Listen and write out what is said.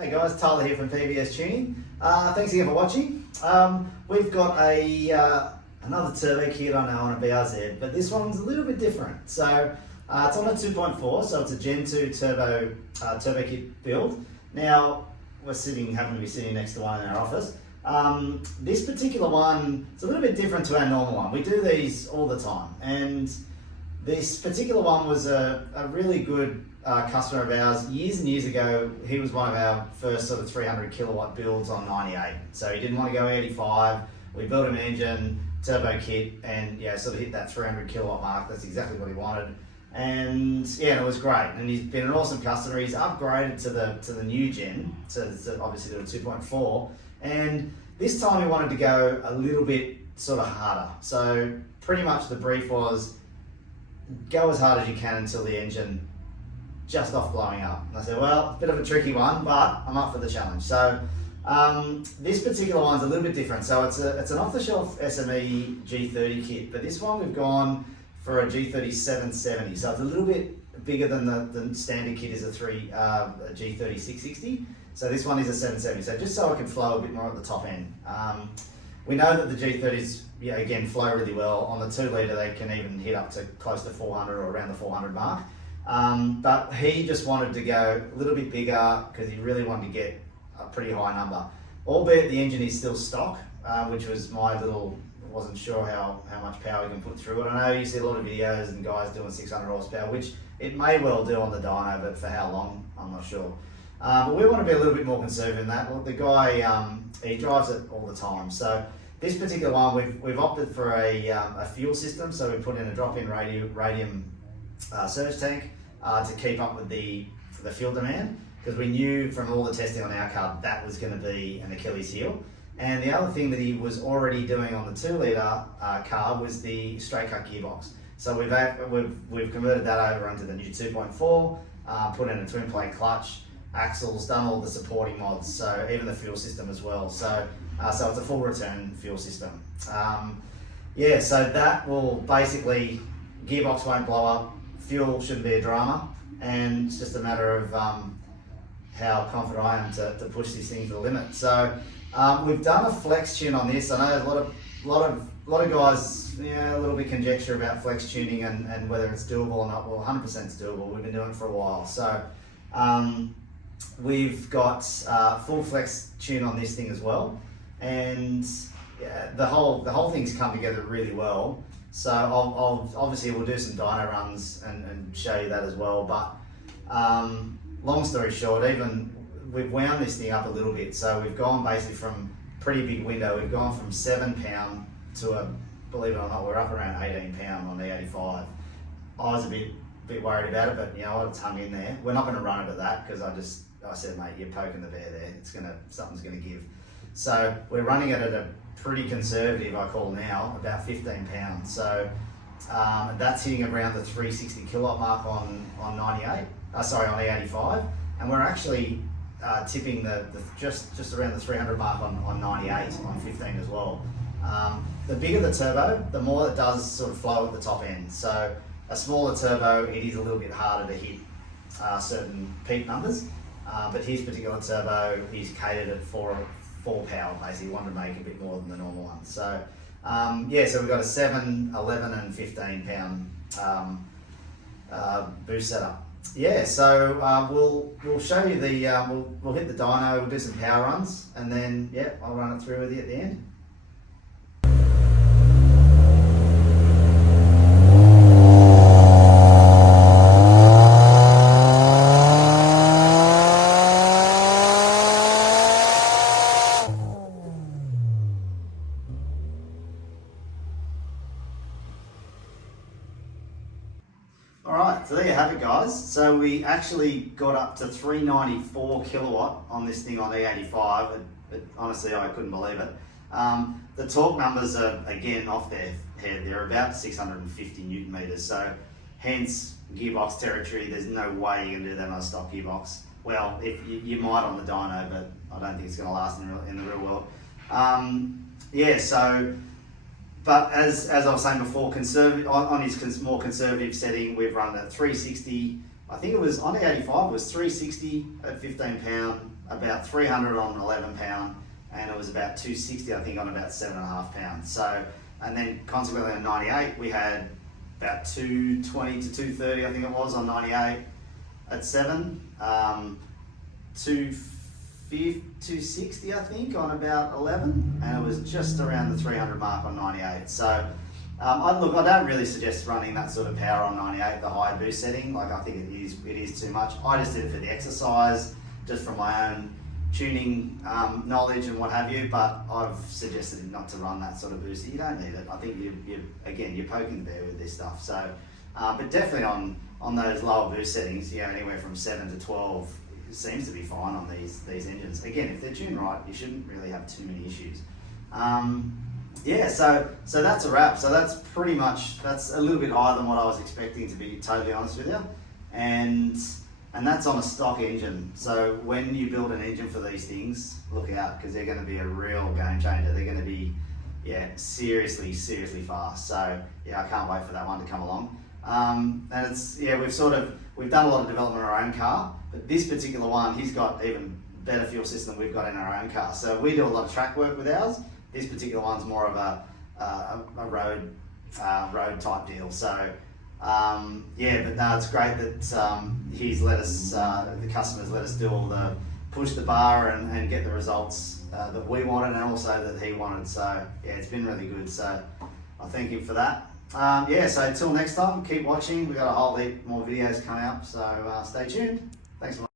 Hey guys, Tyler here from PBS Tuning. Thanks again for watching. We've got another turbo kit on a BRZ, but this one's a little bit different. So it's on a 2.4, so it's a Gen 2 turbo kit build. Now we're happen to be sitting next to one in our office. This particular one is a little bit different to our normal one. We do these all the time, and this particular one was a really good customer of ours. Years and years ago, he was one of our first sort of 300 kilowatt builds on 98. So he didn't want to go 85. We built him an engine, turbo kit, and sort of hit that 300 kilowatt mark. That's exactly what he wanted. And it was great. And he's been an awesome customer. He's upgraded to the new gen, so obviously to a 2.4. And this time he wanted to go a little bit sort of harder. So pretty much the brief was, go as hard as you can until the engine just off blowing up. And I said, well, a bit of a tricky one, but I'm up for the challenge. So this particular one's a little bit different. So it's an off-the-shelf SME G30 kit, but this one we've gone for a G30 770. So it's a little bit bigger than the standard kit is a G30 660. So this one is a 770. So just so it can flow a bit more at the top end. We know that the G30s, again, flow really well. On the 2 litre, they can even hit up to close to 400 or around the 400 mark. But he just wanted to go a little bit bigger because he really wanted to get a pretty high number. Albeit the engine is still stock, which was my little, wasn't sure how much power we can put through it. I know you see a lot of videos and guys doing 600 horsepower, which it may well do on the dyno, but for how long, I'm not sure. But we want to be a little bit more conservative in that. Look, the guy, he drives it all the time. So this particular one, we've opted for a fuel system. So we put in a drop-in radium surge tank to keep up with the fuel demand, because we knew from all the testing on our car that was going to be an Achilles heel. And the other thing that he was already doing on the 2 litre car was the straight cut gearbox. So we've converted that over into the new 2.4, put in a twin plate clutch, axles, done all the supporting mods, so even the fuel system as well. So it's a full return fuel system. So that will basically, gearbox won't blow up, fuel shouldn't be a drama, and it's just a matter of how confident I am to push this thing to the limit. So we've done a flex tune on this. I know a lot of guys, a little bit conjecture about flex tuning and whether it's doable or not. Well, 100% it's doable. We've been doing it for a while. So we've got full flex tune on this thing as well, and the whole thing's come together really well. So obviously we'll do some dyno runs and show you that as well. But long story short, we've wound this thing up a little bit. So we've gone basically from pretty big window. We've gone from 7 pound to believe it or not, we're up around 18 pound on the 85. I was a bit worried about it, but it's hung in there. We're not going to run it at that because I said, mate, you're poking the bear there. Something's going to give. So we're running it at a pretty conservative, I call now, about 15 pounds. So that's hitting around the 360 kilowatt mark on 98. On E85, and we're actually tipping just around the 300 mark on 98 on 15 as well. The bigger the turbo, the more it does sort of flow at the top end. So a smaller turbo, it is a little bit harder to hit certain peak numbers. But his particular turbo, he's catered at 4 power, basically. Wanted to make a bit more than the normal one. So so we've got a 7, 11 and 15 pound boost setup. So we'll show you we'll hit the dyno, we'll do some power runs, and then I'll run it through with you at the end. Alright, so there you have it, guys. So we actually got up to 394 kilowatt on this thing on E85. Honestly, I couldn't believe it. The torque numbers are, again, off their head. They're about 650 Newton meters. So hence gearbox territory. There's no way you can do that on a stock gearbox. Well, if you might on the dyno, but I don't think it's going to last in the real world. But as I was saying before, on his more conservative setting, we've run at 360. I think it was on the 85. It was 360 at 15 pound about 300 on 11 pound, and it was about 260, I think, on about 7.5 pounds. So, and then consequently on 98, we had about 220 to 230, I think it was, on 98 at 7. 260, I think, on about 11, and it was just around the 300 mark on 98. So, I don't really suggest running that sort of power on 98, the high boost setting. Like, I think it is too much. I just did it for the exercise, just from my own tuning knowledge and what have you, but I've suggested not to run that sort of boost. You don't need it. I think you're poking the bear with this stuff. So, but definitely on those lower boost settings, anywhere from 7 to 12 seems to be fine on these engines. Again, if they're tuned right, you shouldn't really have too many issues. So that's a wrap. So that's pretty much, that's a little bit higher than what I was expecting, to be totally honest with you. And that's on a stock engine. So when you build an engine for these things, look out, because they're going to be a real game changer. They're going to be, seriously fast. So I can't wait for that one to come along. And it's, we've done a lot of development in our own car, but this particular one, he's got even better fuel system than we've got in our own car. So we do a lot of track work with ours. This particular one's more of a road type deal. So but no, it's great that he's let us, the customers let us do all the push the bar and get the results that we wanted, and also that he wanted. So it's been really good. So I thank him for that. So until next time, keep watching. We've got a whole heap more videos coming up, so stay tuned. Thanks a lot.